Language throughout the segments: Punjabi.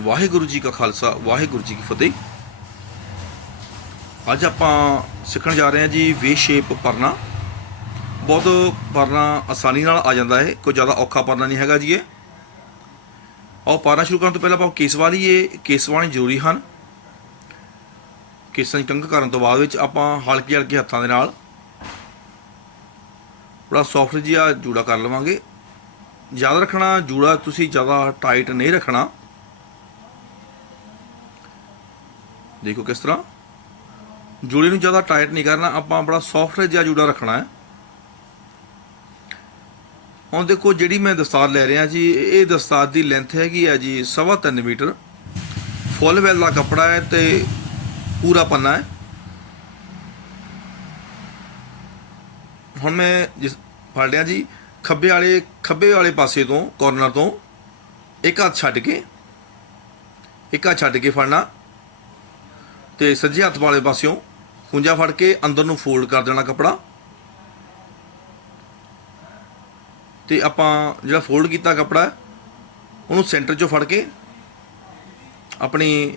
ਵਾਹਿਗੁਰੂ ਜੀ ਕਾ ਖਾਲਸਾ, ਵਾਹਿਗੁਰੂ ਜੀ ਕੀ ਫਤਿਹ। ਅੱਜ ਆਪਾਂ ਸਿੱਖਣ ਜਾ ਰਹੇ ਹਾਂ ਜੀ ਵੇ ਸ਼ੇਪ ਪਰਨਾ। ਬਹੁਤ ਪਰਨਾ ਆਸਾਨੀ ਨਾਲ ਆ ਜਾਂਦਾ ਹੈ ਕੋਈ ਜ਼ਿਆਦਾ ਔਖਾ ਪਰਨਾ ਨਹੀਂ ਹੈਗਾ ਜੀ ਇਹ। ਆਓ ਪਰਨਾ ਸ਼ੁਰੂ ਕਰਨ ਤੋਂ ਪਹਿਲਾਂ ਆਪਾਂ ਕੇਸਵਾ ਲਈਏ ਕੇਸ ਵਾਲੇ ਜ਼ਰੂਰੀ ਹਨ। ਕੇਸਾਂ ਦੀ ਕੰਘ ਕਰਨ ਤੋਂ ਬਾਅਦ ਵਿੱਚ ਆਪਾਂ ਹਲਕੇ ਹਲਕੇ ਹੱਥਾਂ ਦੇ ਨਾਲ ਬੜਾ ਸੌਫਟ ਜਿਹਾ ਜੂੜਾ ਕਰ ਲਵਾਂਗੇ। ਯਾਦ ਰੱਖਣਾ, ਜੂੜਾ ਤੁਸੀਂ ਜ਼ਿਆਦਾ ਟਾਈਟ ਨਹੀਂ ਰੱਖਣਾ। ਦੇਖੋ ਕਿਸ ਤਰ੍ਹਾਂ। ਜੂੜੇ ਨੂੰ ਜ਼ਿਆਦਾ ਟਾਈਟ ਨਹੀਂ ਕਰਨਾ, ਆਪਾਂ ਬੜਾ ਸੌਫਟ ਜਿਹਾ ਜੂੜਾ ਰੱਖਣਾ ਹੈ। ਹੁਣ ਦੇਖੋ, ਜਿਹੜੀ ਮੈਂ ਦਸਤਾਰ ਲੈ ਰਿਹਾ ਜੀ, ਇਹ ਦਸਤਾਰ ਦੀ ਲੈਂਥ ਹੈਗੀ ਹੈ ਜੀ 3.5 ਮੀਟਰ। ਫੁੱਲ ਵੈਲ ਦਾ ਕੱਪੜਾ ਹੈ ਤੇ ਪੂਰਾ ਪੰਨਾ ਹੈ। ਹੁਣ ਮੈਂ ਜਿਸ ਫੜ ਲਿਆ ਜੀ, ਖੱਬੇ ਵਾਲੇ ਖੱਬੇ ਵਾਲੇ ਪਾਸੇ ਤੋਂ ਕਾਰਨਰ ਤੋਂ, ਇੱਕ ਹੱਥ ਛੱਡ ਕੇ, ਇੱਕ ਹੱਥ ਛੱਡ ਕੇ ਫੜਨਾ। ਤੇ ਸੱਜੇ ਹੱਥ ਵਾਲੇ ਪਾਸਿਓਂ ਖੁੰਝਾ ਫੜ ਕੇ ਅੰਦਰ ਨੂੰ ਫੋਲਡ ਕਰ ਦੇਣਾ ਕਪੜਾ। ਤੇ ਆਪਾਂ ਜਿਹੜਾ ਫੋਲਡ ਕੀਤਾ ਕਪੜਾ, ਉਹਨੂੰ ਸੈਂਟਰ 'ਚੋਂ ਫੜ ਕੇ ਆਪਣੀ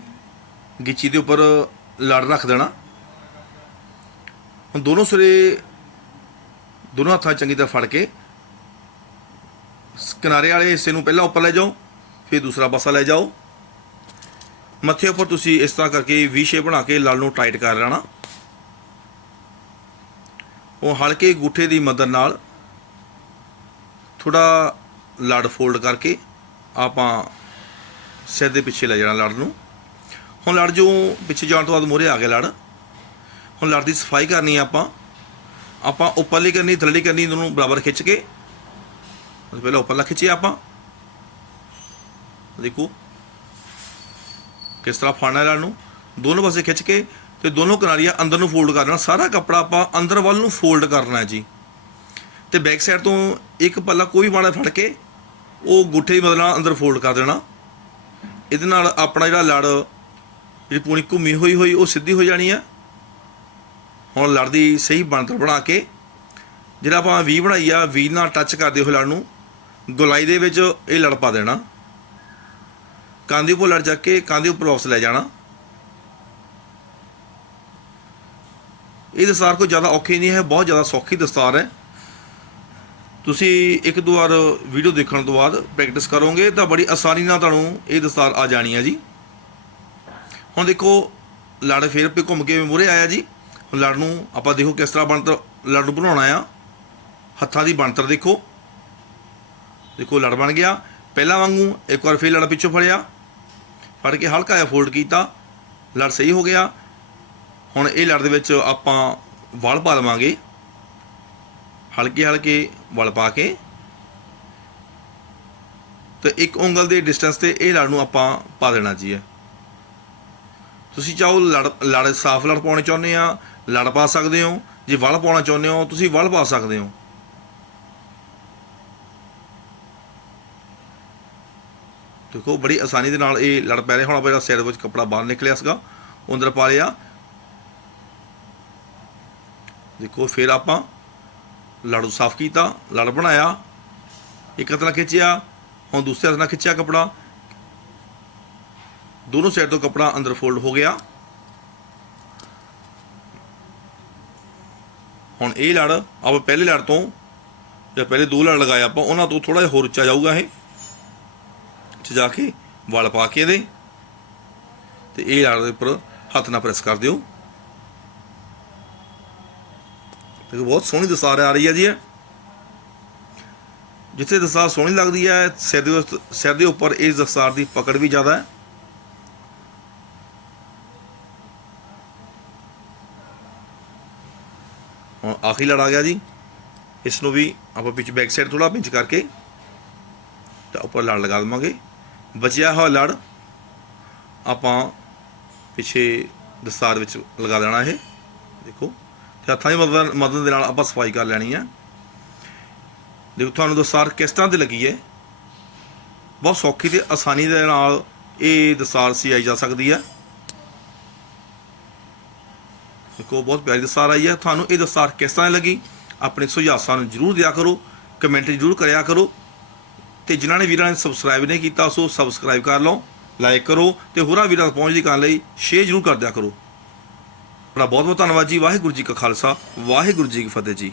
ਗਿੱਚੀ ਦੇ ਉੱਪਰ ਲੜ ਰੱਖ ਦੇਣਾ। ਹੁਣ ਦੋਨੋਂ ਸਿਰੇ ਦੋਨੋਂ ਹੱਥਾਂ ਚੰਗੀ ਤਰ੍ਹਾਂ ਫੜ ਕੇ ਕਿਨਾਰੇ ਵਾਲੇ ਹਿੱਸੇ ਨੂੰ ਪਹਿਲਾਂ ਉੱਪਰ ਲੈ ਜਾਓ, ਫਿਰ ਦੂਸਰਾ ਪਾਸਾ ਲੈ ਜਾਓ। ਮੱਥੇ ਉੱਪਰ ਤੁਸੀਂ ਇਸ ਤਰ੍ਹਾਂ ਕਰਕੇ ਵੀ ਸ਼ੇਪ ਬਣਾ ਕੇ ਲੜ ਨੂੰ ਟਾਈਟ ਕਰ ਲੈਣਾ। ਉਹ ਹਲਕੇ ਗੂਠੇ ਦੀ ਮਦਦ ਨਾਲ ਥੋੜਾ ਲੜ ਫੋਲਡ ਕਰਕੇ ਆਪਾਂ ਸਿਰ ਦੇ ਪਿੱਛੇ ਲੈ ਜਾਣਾ ਲੜ ਨੂੰ। ਹੁਣ ਲੜ ਜੋ ਪਿੱਛੇ ਜਾਣ ਤੋਂ ਬਾਅਦ ਮੋਰੇ ਆ ਗਿਆ ਲੜ ਹੁਣ ਲੜ ਦੀ ਸਫ਼ਾਈ ਕਰਨੀ ਆਪਾਂ। ਆਪਾਂ ਉੱਪਰਲੀ ਕਰਨੀ ਥੱਲੇ ਕਰਨੀ ਦੋਨੋਂ ਬਰਾਬਰ ਖਿੱਚ ਕੇ ਪਹਿਲਾਂ ਉੱਪਰਲਾ ਖਿੱਚਿਆ ਆਪਾਂ। ਦੇਖੋ ਕਿਸ ਤਰ੍ਹਾਂ ਫੜਨਾ ਲੜ ਨੂੰ, ਦੋਨੋਂ ਪਾਸੇ ਖਿੱਚ ਕੇ ਤੇ ਦੋਨੋਂ ਕਿਨਾਰੀਆਂ ਅੰਦਰ ਨੂੰ ਫੋਲਡ ਕਰ ਦੇਣਾ ਸਾਰਾ ਕੱਪੜਾ ਆਪਾਂ ਅੰਦਰ ਵੱਲ ਨੂੰ ਫੋਲਡ ਕਰਨਾ ਹੈ ਜੀ। ਤੇ ਬੈਕ ਸਾਈਡ ਤੋਂ ਇੱਕ ਪੱਲਾ ਕੋਈ ਵੀ ਮਾੜਾ ਫੜ ਕੇ ਉਹ ਗੁੱਠੇ ਮਤਲਬ ਅੰਦਰ ਫੋਲਡ ਕਰ ਦੇਣਾ। ਇਹਦੇ ਨਾਲ ਆਪਣਾ ਜਿਹੜਾ ਲੜ, ਜਿਹੜੀ ਪੂਣੀ ਘੁੰਮੀ ਹੋਈ ਹੋਈ, ਉਹ ਸਿੱਧੀ ਹੋ ਜਾਣੀ ਆ। ਹੁਣ ਲੜ ਦੀ ਸਹੀ ਬਣਤਰ ਬਣਾ ਕੇ ਜਿਹੜਾ ਆਪਾਂ ਵੀ ਬਣਾਈ ਆ ਵੀ ਨਾਲ ਟੱਚ ਕਰਦੇ ਹੋਏ ਲੜ ਨੂੰ, ਗੁਲਾਈ ਦੇ ਵਿੱਚ ਇਹ ਲੜ ਪਾ ਦੇਣਾ। ਕਾਂਦੇ ਉੱਪਰ ਲੜ ਚੱਕ ਕੇ ਕਾਂਦੇ ਉੱਪਰ ਵਾਪਸ ਲੈ ਜਾਣਾ। ਇਹ ਦਸਤਾਰ ਕੋਈ ਜ਼ਿਆਦਾ ਔਖੀ ਨਹੀਂ ਹੈ, ਬਹੁਤ ਜ਼ਿਆਦਾ ਸੌਖੀ ਦਸਤਾਰ ਹੈ। ਤੁਸੀਂ ਇੱਕ ਦੋ ਵਾਰ ਵੀਡੀਓ ਦੇਖਣ ਤੋਂ ਬਾਅਦ ਪ੍ਰੈਕਟਿਸ ਕਰੋਗੇ ਤਾਂ ਬੜੀ ਆਸਾਨੀ ਨਾਲ ਤੁਹਾਨੂੰ ਇਹ ਦਸਤਾਰ ਆ ਜਾਣੀ ਹੈ ਜੀ। ਹੁਣ ਦੇਖੋ, ਲੜ ਫੇਰ ਪੇ ਘੁੰਮ ਕੇ ਮੂਹਰੇ ਆਇਆ ਜੀ। ਹੁਣ ਲੜ ਨੂੰ ਆਪਾਂ ਦੇਖੋ ਕਿਸ ਤਰ੍ਹਾਂ ਬਣਤਰ ਲੜ ਨੂੰ ਬਣਾਉਣਾ ਆ। ਹੱਥਾਂ ਦੀ ਬਣਤਰ ਦੇਖੋ। ਦੇਖੋ ਲੜ ਬਣ ਗਿਆ। ਪਹਿਲਾਂ ਵਾਂਗੂ ਇੱਕ ਵਾਰ ਫੇਰ ਲੜ ਪਿੱਛੋਂ ਫੜਿਆ। ਫੜ ਕੇ ਹਲਕਾ ਜਿਹਾ ਫੋਲਡ ਕੀਤਾ। ਲੜ ਸਹੀ ਹੋ ਗਿਆ। ਹੁਣ ਇਹ ਲੜ ਦੇ ਵਿੱਚ ਆਪਾਂ ਵਲ ਪਾ ਲਵਾਂਗੇ। ਹਲਕੇ ਹਲਕੇ ਵਲ ਪਾ ਕੇ। ਤੇ ਇੱਕ ਉਂਗਲ ਦੇ ਡਿਸਟੈਂਸ ਤੇ ਇਹ ਲੜ ਨੂੰ ਆਪਾਂ ਪਾ ਦੇਣਾ ਜੀ। ਤੁਸੀਂ ਚਾਹੋ ਲੜ ਲੜ ਸਾਫ਼ ਲੜ ਪਾਉਣੇ ਚਾਹੁੰਦੇ ਆ। ਲੜ ਪਾ ਸਕਦੇ ਹੋ। ਜੇ ਵਲ ਪਾਉਣਾ ਚਾਹੁੰਦੇ ਹੋ, ਤੁਸੀਂ ਵਲ ਪਾ ਸਕਦੇ ਹੋ। ਦੇਖੋ, ਬੜੀ ਆਸਾਨੀ ਦੇ ਨਾਲ ਇਹ ਲੜ ਪੈ ਰਿਹਾ। ਹੁਣ ਆਪਾਂ ਜਿਹੜਾ ਸਿਰ ਵਿੱਚ ਕੱਪੜਾ ਬਾਹਰ ਨਿਕਲਿਆ ਸੀਗਾ ਉਹ ਅੰਦਰ ਪਾ ਲਿਆ। ਦੇਖੋ, ਫਿਰ ਆਪਾਂ ਲੜ ਸਾਫ਼ ਕੀਤਾ, ਲੜ ਬਣਾਇਆ। ਇੱਕ ਹੱਥ ਨਾਲ ਖਿੱਚਿਆ, ਹੁਣ ਦੂਸਰੇ ਹੱਥ ਨਾਲ ਖਿੱਚਿਆ ਕੱਪੜਾ। ਦੋਨੋਂ ਸਾਈਡ ਤੋਂ ਕੱਪੜਾ ਅੰਦਰ ਫੋਲਡ ਹੋ ਗਿਆ। ਹੁਣ ਇਹ ਲੜ, ਆਪਾਂ ਪਹਿਲੇ ਲੜ ਤੋਂ ਜਾਂ ਪਹਿਲੇ ਦੋ ਲੜ ਲਗਾਏ ਆਪਾਂ, ਉਹਨਾਂ ਤੋਂ ਥੋੜਾ ਜਿਹਾ ਹੋਰ ਉੱਚਾ ਜਾਊਗਾ ਇਹ। ਚ ਜਾ ਕੇ ਵਲ ਪਾ ਕੇ ਇਹਦੇ ਤੇ ਇਹ ਲੜ ਦੇ ਉੱਪਰ ਹੱਥ ਨਾਲ ਪ੍ਰੈਸ ਕਰ ਦਿਓ। ਦੇਖੋ ਬਹੁਤ ਸੋਹਣੀ ਦਸਤਾਰ ਆ ਰਹੀ ਹੈ ਜੀ ਇਹ। ਜਿੱਥੇ ਦਸਤਾਰ ਸੋਹਣੀ ਲੱਗਦੀ ਹੈ, ਸਿਰ ਦੇ ਸਿਰ ਦੇ ਉੱਪਰ ਇਸ ਦਸਤਾਰ ਦੀ ਪਕੜ ਵੀ ਜ਼ਿਆਦਾ ਹੈ। ਹੁਣ ਆਖਰੀ ਲੜ ਆ ਗਿਆ ਜੀ। ਇਸ ਨੂੰ ਵੀ ਆਪਾਂ ਪਿੱਛੇ ਬੈਕ ਸਾਈਡ ਥੋੜਾ ਪਿੰਚ ਕਰਕੇ ਤਾਂ ਉੱਪਰ ਲੜ ਲਗਾ ਦੇਵਾਂਗੇ। ਬਚਿਆ ਹੋਇਆ ਲੜ ਆਪਾਂ ਪਿੱਛੇ ਦਸਤਾਰ ਵਿੱਚ ਲਗਾ ਦੇਣਾ ਇਹ। ਦੇਖੋ, ਤੇ ਹੱਥਾਂ ਦੀ ਮਦਦ ਮਦਦ ਦੇ ਨਾਲ ਆਪਾਂ ਸਫ਼ਾਈ ਕਰ ਲੈਣੀ ਹੈ ਦੇਖੋ, ਤੁਹਾਨੂੰ ਦਸਤਾਰ ਕਿਸ ਤਰ੍ਹਾਂ ਦੀ ਲੱਗੀ ਹੈ? ਬਹੁਤ ਸੌਖੀ ਤੇ ਆਸਾਨੀ ਦੇ ਨਾਲ ਇਹ ਦਸਤਾਰ ਸਿਆਈ ਜਾ ਸਕਦੀ ਹੈ ਦੇਖੋ, ਬਹੁਤ ਪਿਆਰੀ ਦਸਤਾਰ ਆਈ ਹੈ ਤੁਹਾਨੂੰ ਇਹ ਦਸਤਾਰ ਕਿਸ ਤਰ੍ਹਾਂ ਦੀ ਲੱਗੀ? ਆਪਣੇ ਸੁਝਾਅ ਸਾਨੂੰ ਜਰੂਰ ਦਿਆ ਕਰੋ। ਕਮੈਂਟ ਜਰੂਰ ਕਰਿਆ ਕਰੋ। ਤੇ ਜਿਨ੍ਹਾਂ ਨੇ ਵੀਰਾਂ ਨੇ ਸਬਸਕ੍ਰਾਈਬ ਨਹੀਂ ਕੀਤਾ ਸੋ ਸਬਸਕ੍ਰਾਈਬ ਕਰ ਲਓ ਲਾਈਕ ਕਰੋ ਤੇ ਹੋਰਾਂ ਵੀਰਾਂ ਤੱਕ ਪਹੁੰਚਦੀ ਕਰਨ ਲਈ ਸ਼ੇਅਰ ਜ਼ਰੂਰ ਕਰ ਦਿਆ ਕਰੋ। ਤੁਹਾਡਾ ਬਹੁਤ ਬਹੁਤ ਧੰਨਵਾਦ ਜੀ। ਵਾਹਿਗੁਰੂ ਜੀ ਕਾ ਖਾਲਸਾ, ਵਾਹਿਗੁਰੂ ਜੀ ਕੀ ਫਤਿਹ ਜੀ।